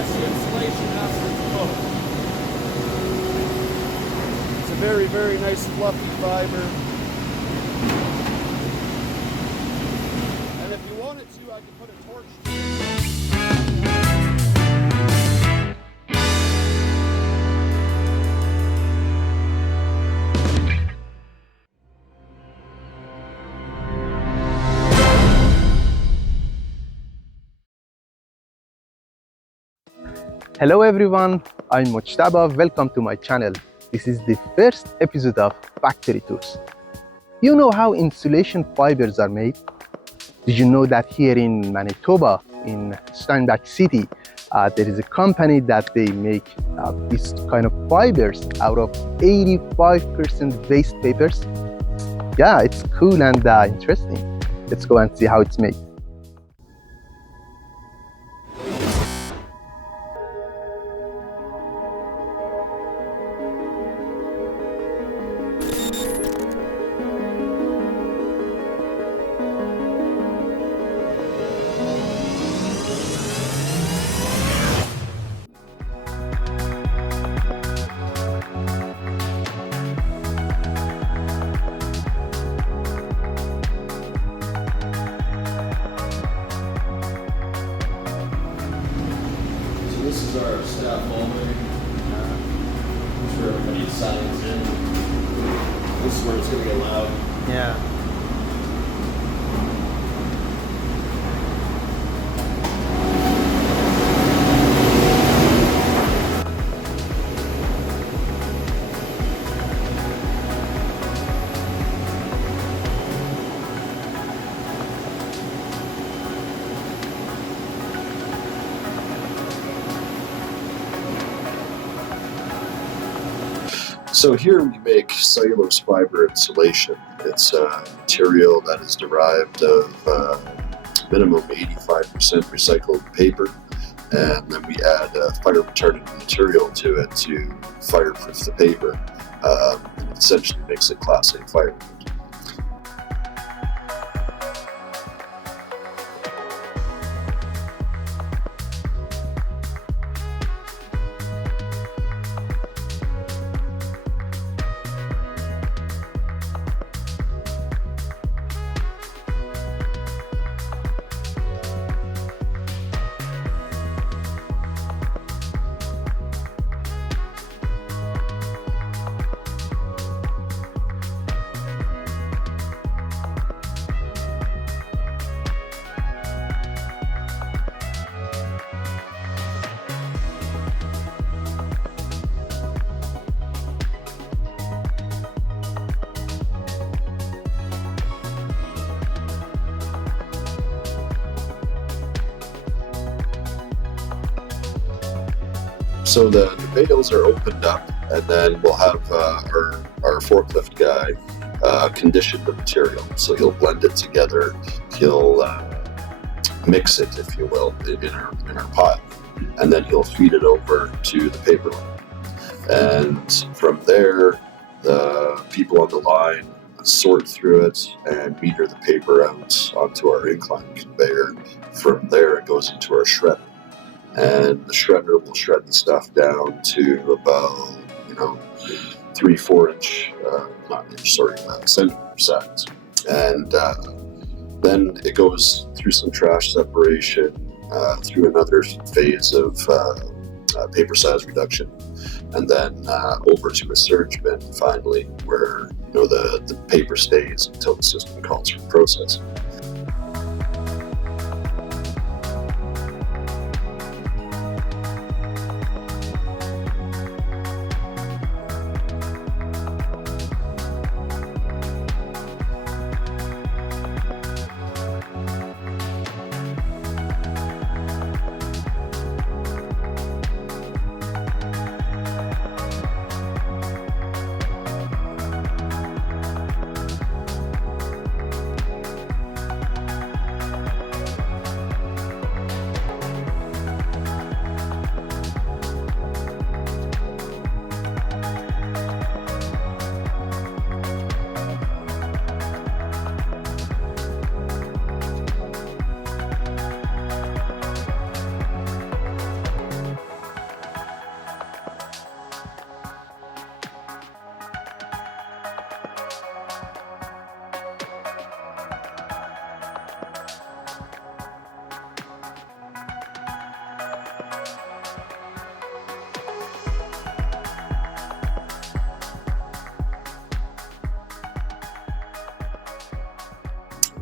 That's the insulation after it's cooked. It's a very, very nice fluffy fiber. And if you wanted to, I could put a torch to it. Hello everyone, I'm Mojtaba. Welcome to my channel. This is the first episode of Factory Tours. You know how insulation fibers are made? Did you know that here in Manitoba, in Steinbach city, there is a company that they make this kind of fibers out of 85% waste papers? Yeah, it's cool and interesting. Let's go and see how it's made. This is our staff hallway. I'm sure everybody signs in. This is where it's going to get loud. Yeah. So here we make cellulose fiber insulation. It's a material that is derived of minimum 85% recycled paper, and then we add fire retardant material to it to fireproof the paper. It essentially makes it Class A fireproof. So the bales are opened up, and then we'll have our forklift guy condition the material. So he'll blend it together, he'll mix it, if you will, in our pot, and then he'll feed it over to the paper line. And from there, the people on the line sort through it and meter the paper out onto our incline conveyor. From there, it goes into our shredder. And the shredder will shred the stuff down to about, 3-4 inch, centimeter size. And then it goes through some trash separation, through another phase of paper size reduction, and then over to a surge bin finally, where the paper stays until the system calls for processing.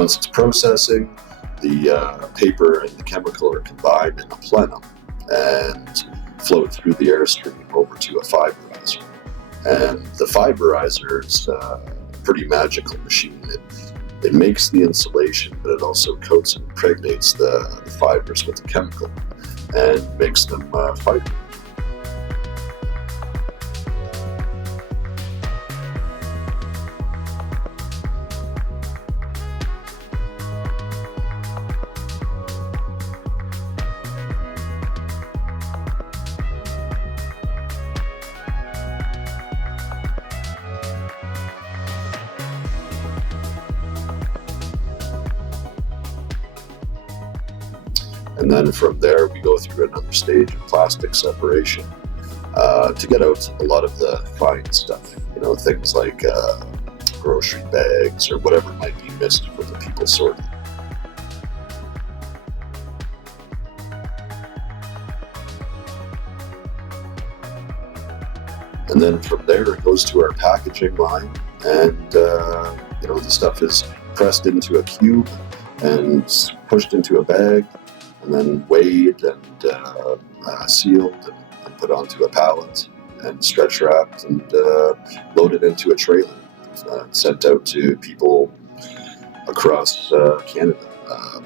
Once it's processing, the paper and the chemical are combined in a plenum and float through the airstream over to a fiberizer. And the fiberizer is a pretty magical machine. It makes the insulation, but it also coats and impregnates the fibers with the chemical and makes them fiber. And then from there, we go through another stage of plastic separation to get out a lot of the fine stuff, things like grocery bags or whatever might be missed from the people sorting. And then from there, it goes to our packaging line, and the stuff is pressed into a cube and pushed into a bag, and then weighed and sealed and put onto a pallet and stretch wrapped and loaded into a trailer, sent out to people across Canada.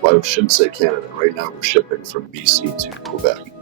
Well, I shouldn't say Canada. Right now we're shipping from BC to Quebec.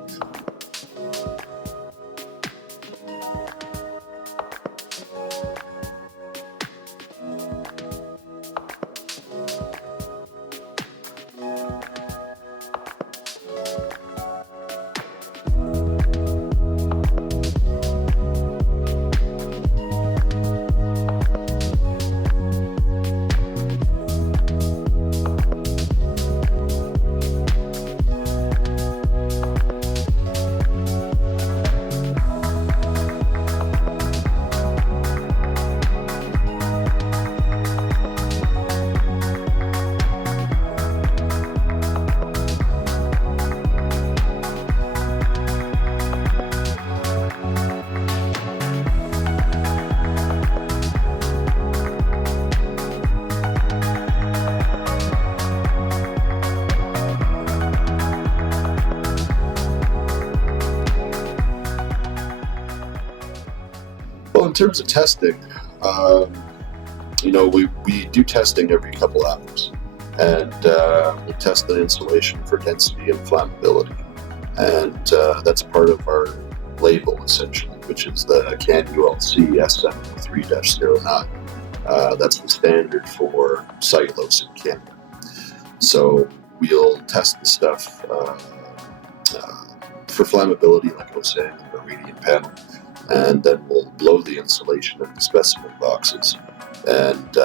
Well, in terms of testing, we do testing every couple hours, and we test the insulation for density and flammability, and that's part of our label essentially, which is the CAN ULC SM3-09. That's the standard for cellulose in Canada. So we'll test the stuff for flammability, like I was saying, in the radiant panel. And then we'll blow the insulation in the specimen boxes and,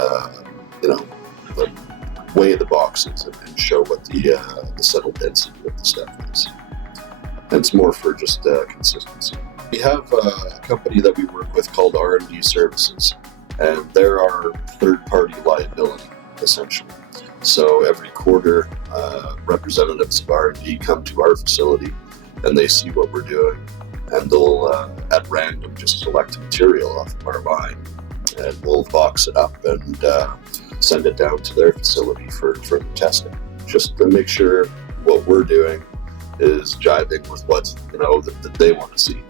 weigh the boxes and show what the settled density of the stuff is. And it's more for just consistency. We have a company that we work with called R&D Services, and they're our third-party liability, essentially. So every quarter, representatives of R&D come to our facility and they see what we're doing. And they'll, at random, just select material off of our line, and we'll box it up and send it down to their facility for testing, just to make sure what we're doing is jiving with what that they want to see.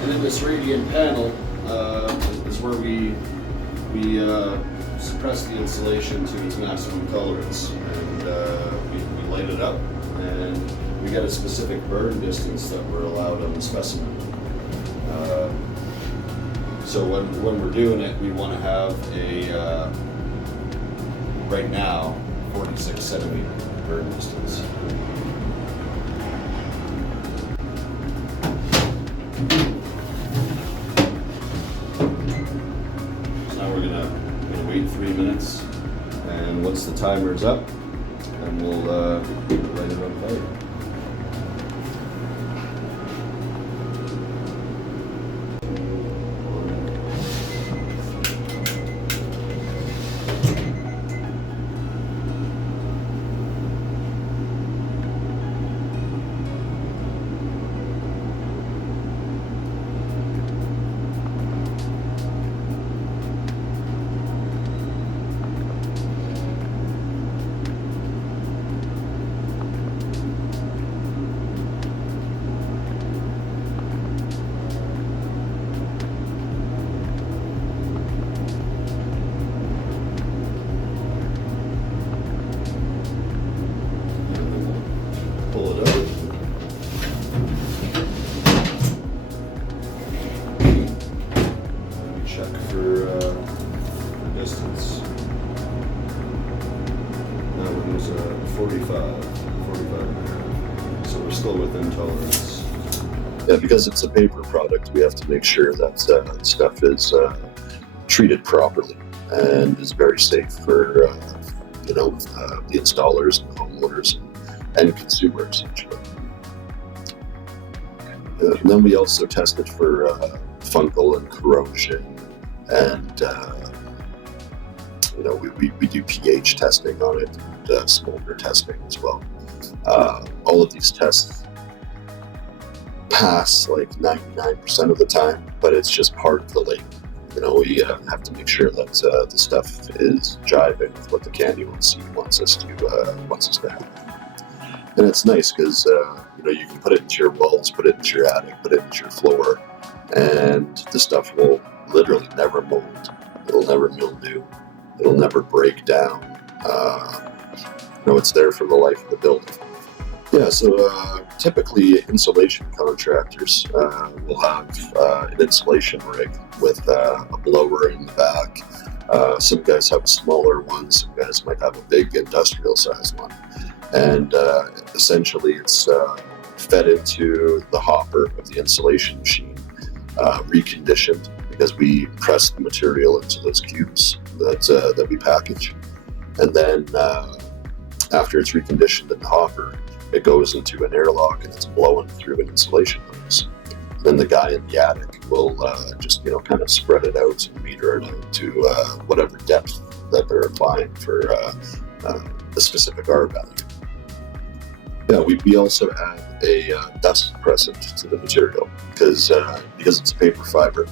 And then this radiant panel is where we suppress the insulation to its maximum tolerance, and we light it up, and we got a specific burn distance that we're allowed on the specimen. So when we're doing it, we want to have a, right now, 46 centimeter burn distance. So now we're gonna wait 3 minutes, and once the timer's up, then we'll light it on fire. pull it out. Check for distance. That one was 45. So we're still within tolerance. Yeah, because it's a paper product, we have to make sure that stuff is treated properly and is very safe for the installers and homeowners and consumers essentially. And then we also tested for fungal and corrosion, and we do pH testing on it, and smolder testing as well. All of these tests pass like 99% of the time, but it's just part of the label. We have to make sure that the stuff is jiving with what the Candy wants us to have. And it's nice because you can put it into your walls, put it into your attic, put it into your floor, and the stuff will literally never mold. It'll never mildew. It'll never break down. It's there for the life of the building. Yeah, so typically insulation contractors will have an insulation rig with a blower in the back. Some guys have a smaller one, some guys might have a big industrial size one. And essentially it's fed into the hopper of the insulation machine, reconditioned, because we press the material into those cubes that we package. And then after it's reconditioned in the hopper, it goes into an airlock and it's blown through an insulation hose. Then the guy in the attic will just kind of spread it out and meter it out to whatever depth that they're applying for the specific R value. Yeah, we also add a dust suppressant to the material because it's a paper fiber.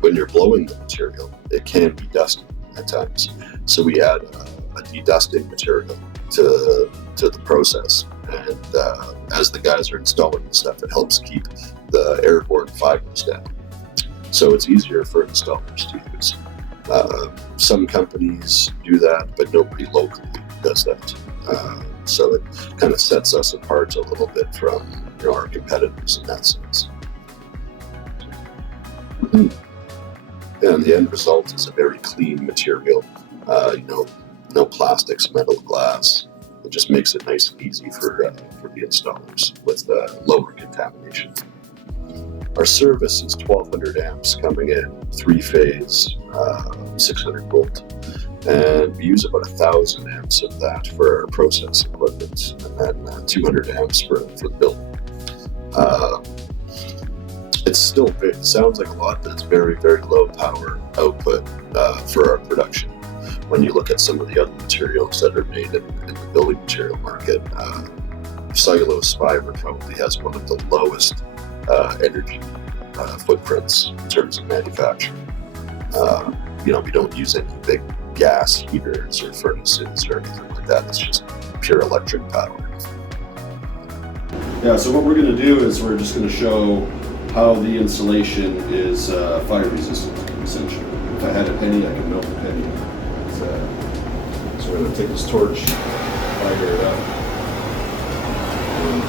When you're blowing the material, it can be dusty at times. So we add a dedusting material to the process. And as the guys are installing the stuff, it helps keep the airborne fibers down. So it's easier for installers to use. Some companies do that, but nobody locally does that. So it kind of sets us apart a little bit from our competitors in that sense. And the end result is a very clean material. No plastics, metal, glass. It just makes it nice and easy for the installers with lower contamination. Our service is 1200 amps coming in, 3-phase, 600 volt. And we use about 1,000 amps of that for our process equipment, and then 200 amps for the building. It sounds like a lot, but it's very, very low power output for our production. When you look at some of the other materials that are made in the building material market, cellulose fiber probably has one of the lowest energy footprints in terms of manufacturing. We don't use any big gas heaters or furnaces or anything like that. It's just pure electric power. Yeah, so what we're going to do is we're just going to show how the insulation is fire resistant, essentially. If I had a penny, I could melt a penny. So we're going to take this torch, fire it up, and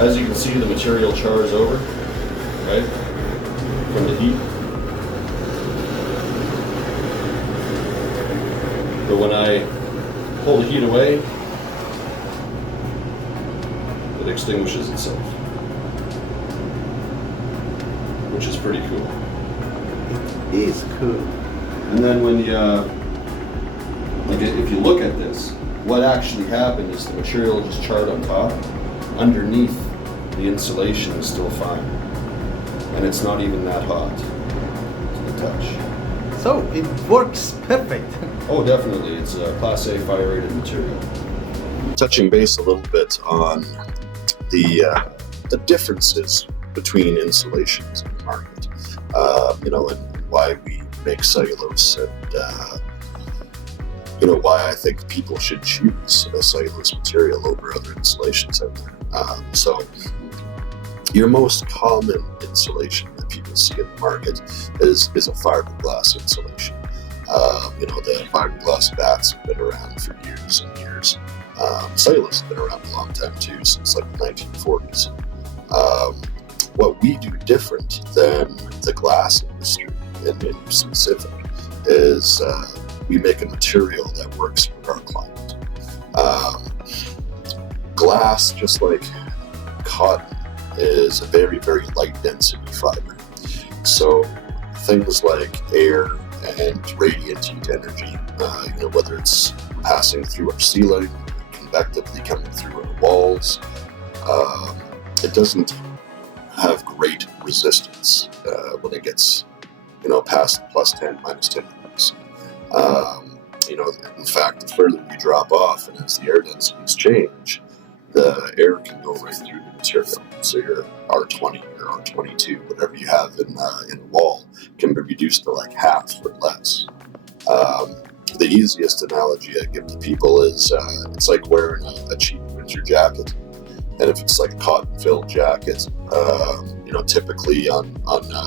as you can see, the material chars over, right, from the heat. But when I pull the heat away, it extinguishes itself, which is pretty cool. It is cool. And then when if you look at this, what actually happened is the material just charred on top. Underneath, the insulation is still fine, and it's not even that hot to the touch. So it works perfect. Oh, definitely. It's a Class A fire-rated material. Touching base a little bit on the differences between insulations in the market, and why we make cellulose, and why I think people should choose a cellulose material over other insulations out there. So your most common insulation that people see in the market is a fiberglass insulation. The fiberglass bats have been around for years and years. years. Cellulose has been around a long time too, since like the 1940s. What we do different than the glass industry in specific is we make a material that works for our client. Glass, just like cotton, is a very, very light density fiber. So things like air and radiant heat energy, whether it's passing through our ceiling, convectively coming through our walls, it doesn't have great resistance when it gets, past plus 10, minus 10 degrees. In fact, the further you drop off, and as the air densities change, the air can go right through the material. So your R20 or R22, whatever you have in a wall, can be reduced to like half or less. The easiest analogy I give to people is it's like wearing a cheap winter jacket. And if it's like a cotton-filled jacket, typically on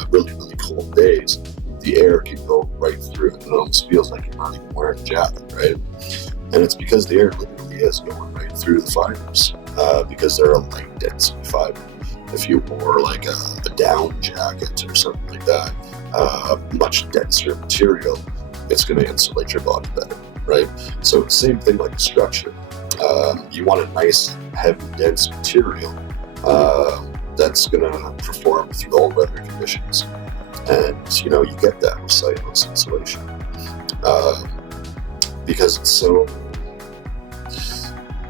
really, really cold days, the air can go right through it. It almost feels like you're not even wearing a jacket, right? And it's because the air literally is going right through the fibers, because they're a light density fiber. If you wore like a down jacket or something like that, much denser material, it's going to insulate your body better, right? So same thing like the structure. You want a nice, heavy, dense material that's going to perform through all weather conditions. And, you get that with cellulose insulation. Because it's so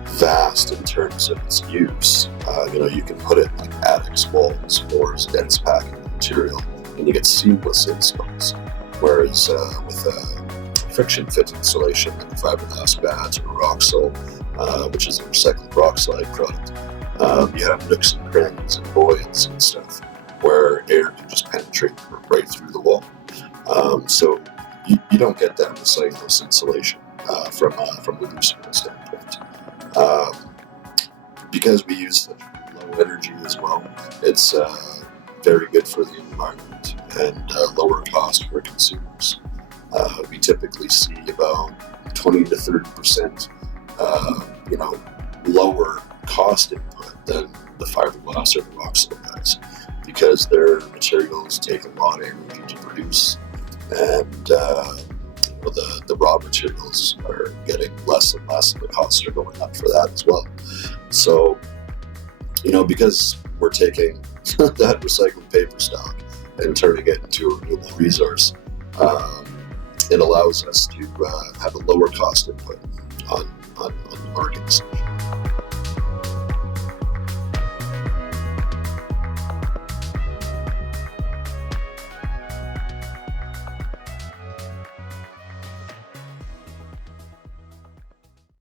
vast in terms of its use. You can put it in like attics, walls, floors, dense packing material, and you get seamless installs. Whereas with friction fit insulation like the fiberglass bats or Roxol, which is a recycled rock slide product, you have nooks and crannies and voids and stuff where air can just penetrate right through the wall. So you don't get that with cellulose insulation from the loose fill standpoint. Because we use such low energy as well, it's very good for the environment and lower cost for consumers. We typically see about 20 to 30% lower cost input than the fiberglass or the Roxol guys, because their materials take a lot of energy to produce, and the raw materials are getting less and less, and the costs are going up for that as well. So, because we're taking that recycled paper stock and turning it into a renewable resource, it allows us to have a lower cost input on our consumption.